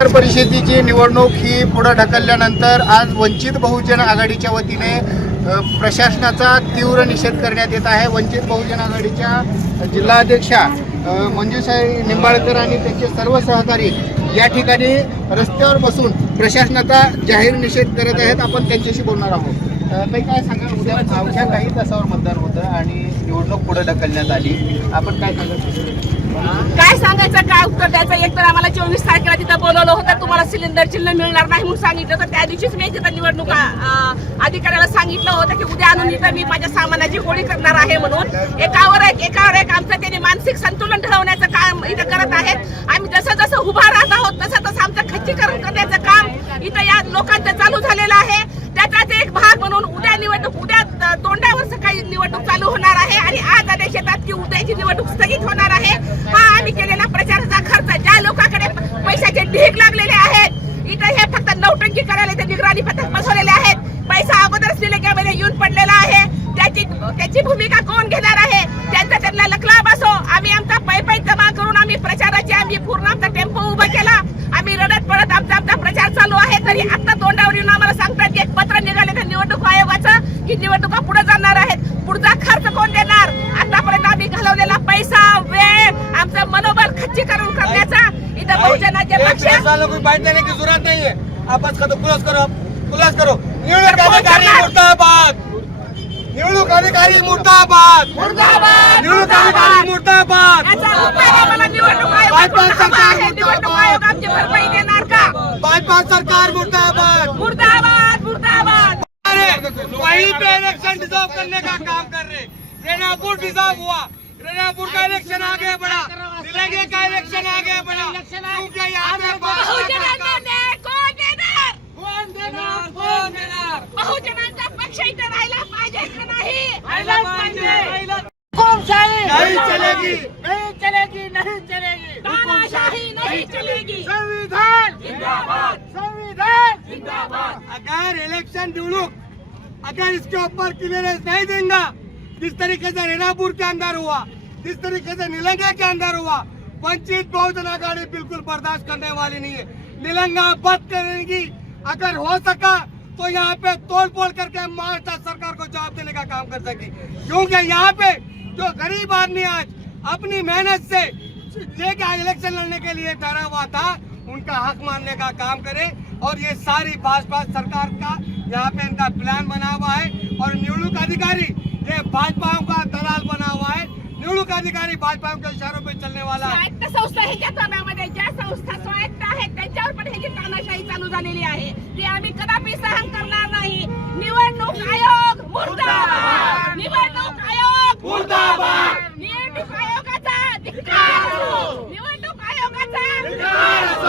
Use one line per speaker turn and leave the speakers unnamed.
नगर परिषदेची निवडणूक ही पुढे ढकलल्यानंतर आज वंचित बहुजन आघाडीच्या वतीने प्रशासनाचा तीव्र निषेध करण्यात येत आहे. वंचित बहुजन आघाडीच्या जिल्हाध्यक्षा मंजूसाई निंबाळकर आणि त्यांचे सर्व सहकारी या ठिकाणी रस्त्यावर बसून प्रशासनाचा जाहीर निषेध करत आहेत. आपण त्यांच्याशी बोलणार आहोत. ताई काय सांगा? उद्या अवघ्या काही तासावर मतदान होतं आणि निवडणूक पुढे ढकलण्यात आली. आपण काय सांगा?
काय सांगायचं? काय उत्तर द्यायचं? एक तर आम्हाला चोवीस तारखेला तिथं बोलवलं होतं तुम्हाला सिलेंडर चिल्लर मिळणार नाही म्हणून सांगितलं तर त्या दिवशीच मी तिथं निवडणूक अधिकाऱ्याला सांगितलं होतं की उद्या आणून इथं मी माझ्या सामानाची होळी करणार आहे म्हणून. एकावर एक एकावर एक आमचं त्यांनी मानसिक संतुलन ठरवण्याचं काम इथं करत आहेत. आम्ही जसं जसं उभा राहत आहोत तसं तसं आमचं खच्चीकरण करण्याचं काम इथं या लोकांचं चालू झालेलं आहे त्याचाच एक भाग म्हणून उद्या निवडणूक उद्या अ, तोंडावर सकाळी निवडणूक चालू होणार आहे आणि आज आदेश येतात की उद्याची निवडणूक स्थगित होणार आहे हा आम्ही केलेला प्रचाराचा खर्च ज्या लोकांकडे पैशाचे ढीग लागलेले आहेत इथं हे फक्त नौटंकी करायला इथे निगराणी पथक बसवलेले आहेत पैसा अगोदरच निलंग्यामध्ये येऊन पडलेला आहे त्याची त्याची भूमिका कोण घेणार आहे? त्यांचा त्यांना लखलाभ असो आम्ही आमचा पै पै जमा करून आम्ही प्रचाराची आम्ही पूर्ण आमचा टेम्पो उभा केला. आम्ही रडत पडत आमचा आमचा प्रचार चालू आहे. तरी आता तोंडावर येऊन आम्हाला सांगतात की एक पत्र निघाले तर निवडणूक आयोगाचं की निवडणुका पुढे जाणार आहेत. पुढचा खर्च कोण देणार? आतापर्यंत आम्ही घालवलेला पैसा वेळ आमचं मनोबल खच्चीकरण करण्याचा. इथं बहुजनाचे पक्ष
नहीं है आप बस करो क्लोज करो. मुर्दाबाद. निवडणूक अधिकारी मुर्दाबाद.
मुर्दाबाद.
निवडणूक अधिकारी मुर्दाबाद. भाजपा सरकार
का?
भाजपा सरकार मुर्दाबाद.
मुर्दाबाद मुर्दाबाद.
वहीं पे इलेक्शन डिजर्व करने का काम कर रहे रेनापुर डिजर्व हुआ. रेनापुर का इलेक्शन आगे बढ़ा. का इलेक्शन आगे बढ़ा. क्योंकि यहाँ पे
नहीं
चलेगी।
नहीं चलेगी नहीं चलेगी। तानाशाही नहीं चलेगी।
संविधान।
जिंदाबाद।
संविधान।
जिंदाबाद।
अगर इलेक्शन ड्यूलुक अगर इसके ऊपर क्लियरेंस नहीं देगा जिस तरीके से रेनापुर के अंदर हुआ जिस तरीके से निलंगा के अंदर हुआ वंचित बहुजन आघाड़ी बिल्कुल बर्दाश्त करने वाली नहीं है। निलंगा बंद करेगी। अगर हो सका तो यहाँ पे तोड़ फोड़ करके महाराष्ट्र सरकार को जवाब देने का काम कर सकी क्योंकि यहाँ पे जो गरीब आदमी आज अपनी मेहनत से लेके इलेक्शन लड़ने के लिए डरा हुआ था उनका हक मानने का काम करे और ये सारी भाजपा सरकार का यहाँ पे इनका प्लान बना हुआ है और निवडणूक अधिकारी ये भाजपा का दलाल बना हुआ है। निवडणूक अधिकारी भाजपा के इशारों पे चलने वाला है।
स्वायत्त संस्था ह्याच्या ताब्यामध्ये ज्या संस्था स्वायत्त आहेत त्यांच्यावर पण ह्याची तानाशाही चालू झालेली आहे. ती आम्ही कदापि सहन करणार नाही. निवडणूक आयोग! निवडणूक आयोग